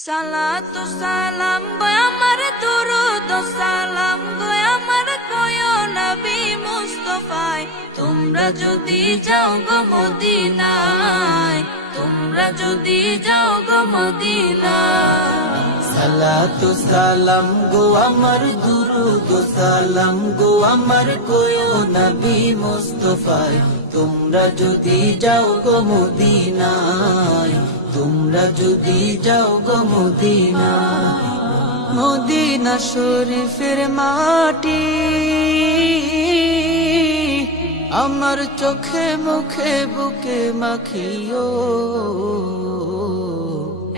সালাতু সালাম গো আমার দুরুদ সালাম গো আমার কয়ো নবী মুস্তাফায় তোমরা যদি যাও গো মদিনায় তোমরা যদি যাও গো মদিনায় সালাতু সালাম গো আমার দুরুদ সালাম গো আমার কয়ো নবী মুস্তাফায় তোমরা যদি যাও গো মদিনায় তোমরা যদি যাও গো মদিনায় মদিনা শরীফের মাটি আমার চোখে মুখে বুকে মাখিও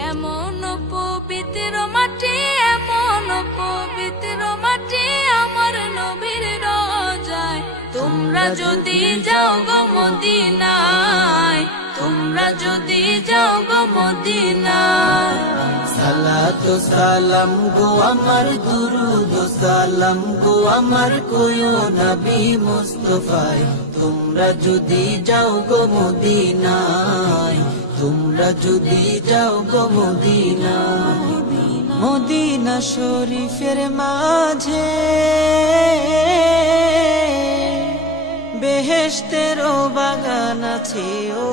এমন পবিত্র মাটি এমন পবিত্র মাটি আমার নবীর রোজায় তোমরা যদি যাও গো মদিনায় তোমরা যদি যাও গো মদিনায় সালাতু সালাম গো আমার দুরুদ সালাম গো আমার কয়ো নবী মুস্তাফায় তোমরা যদি যাও গো মদিনায় তোমরা যদি যাও গো মদিনায় মদিনা শরীফের মাঝে বেহেশতেরও বাগান আছে ও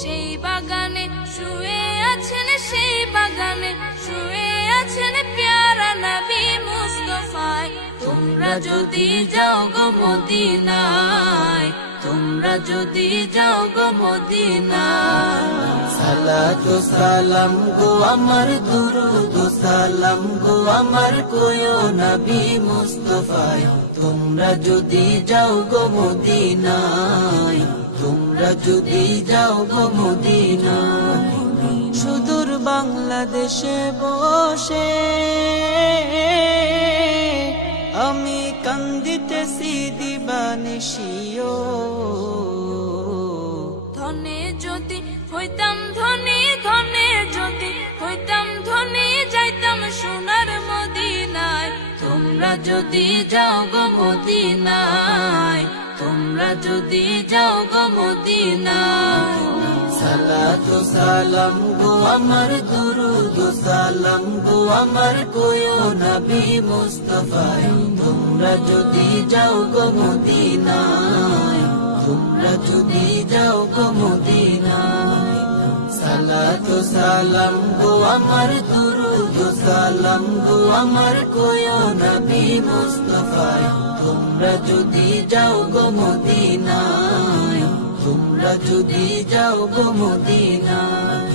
সেই বাগানে শুয়ে আছেন সেই বাগানে শুয়ে আছেন প্যারা নবী মুস্তাফায় তোমরা যদি যাও গো মদিনায় তোমরা যদি যাও গো মদিনায় সালাতু সালাম গো আমার দুরুদ সালাম গো আমার কয়ো নবী মুস্তাফায় তোমরা যদি যাও গো মদিনায় তোমরা যদি যাও গো মদিনায় সুদূর বাংলাদেশে বসে আমি কান্দিতেছি দিবানিশিও ধনে যদি হইতাম ধনী ধনে যদি হইতাম ধনী যাইতাম সোনার মদিনায় তোমরা যদি যাও গো মদিনায় তোমরা যদি যাও গো মদিনায় সালাতু সালাম গো আমার দুরুদ সালাম গো আমার কয়ো নবী মুস্তাফায় তোমরা যদি যাও গো মদিনায় তোমরা যদি যাও গো মদিনায় সালাতু সালাম গো আমার দুরুদ সালাম গো আমার কয়ো নবী মুস্তাফায় তোমরা যদি যাও গো মদিনায় তোমরা যদি যাও গো মদিনায়